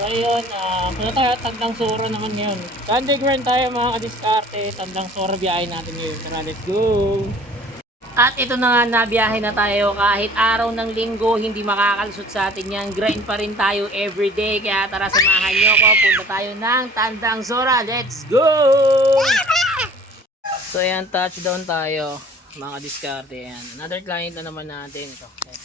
So ayun, punta tayo at Tandang Soro naman ngayon. Underground tayo mga kadiskarte. Tandang Soro biyahe natin ngayon. Tara, let's go! At ito na nga, nabiyahe na tayo. Kahit araw ng linggo, hindi makakalusot sa atin yan. Grind pa rin tayo everyday. Kaya tara, samahan nyo ko. Punta tayo ng Tandang Soro. Let's go! So ayan, touchdown tayo mga kadiskarte. Ayan. Another client na naman natin. Ito. Ayan.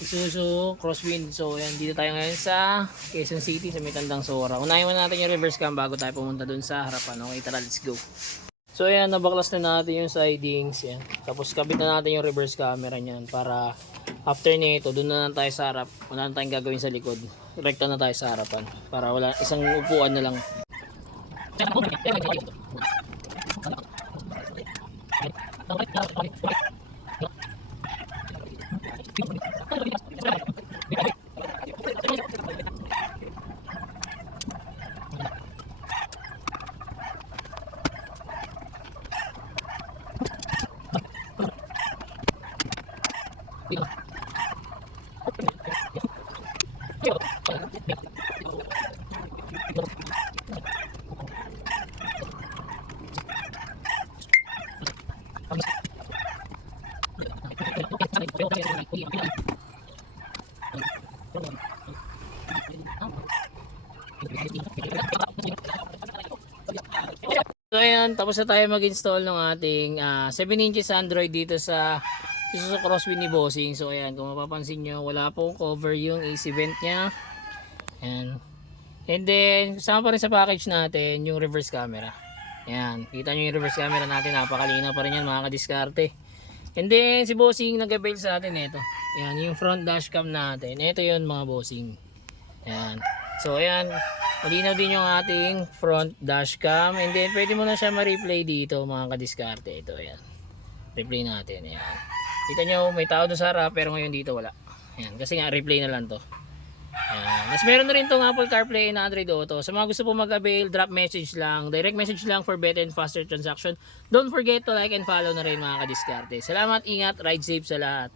Isuzu Crosswind. So ayan, dito tayo ngayon sa Quezon City sa may Tandang Sora. Unahin muna natin yung reverse cam bago tayo pumunta dun sa harapan. Okay, tara, let's go. So ayan, nabaklas na natin yung sidings. Yan. Tapos kabit na natin yung reverse camera niyan para after nito, dun na lang tayo sa harap. Wala na tayong gagawin sa likod. Rekta na tayo sa harapan para wala isang upuan na lang. So ayan, tapos na tayo mag-install ng ating 7 inches Android dito sa Crosswind ni Bossing. So ayan, kung mapapansin nyo, wala pong cover yung AC vent nya. Ayan. And then, kasama pa rin sa package natin yung reverse camera. Ayan, kita nyo yung reverse camera natin, napakalinaw pa rin yan mga kadiskarte. And then, si Bossing nag-avail sa atin ito. Ayan, yung front dashcam natin. Ito yun mga Bossing. Ayan. So ayan, malinaw din yung ating front dashcam. And then pwede mo na siya ma-replay dito mga kadiskarte. Ito, ayan. Replay natin, ayan. Kita nyo, may tao doon sa harap pero ngayon dito wala. Ayan, kasi nga replay na lang to. Ayan. Mas meron na rin itong Apple CarPlay na Android Auto. Sa mga gusto po mag-avail, drop message lang. Direct message lang for better and faster transaction. Don't forget to like and follow na rin mga kadiskarte. Salamat, ingat, ride safe sa lahat.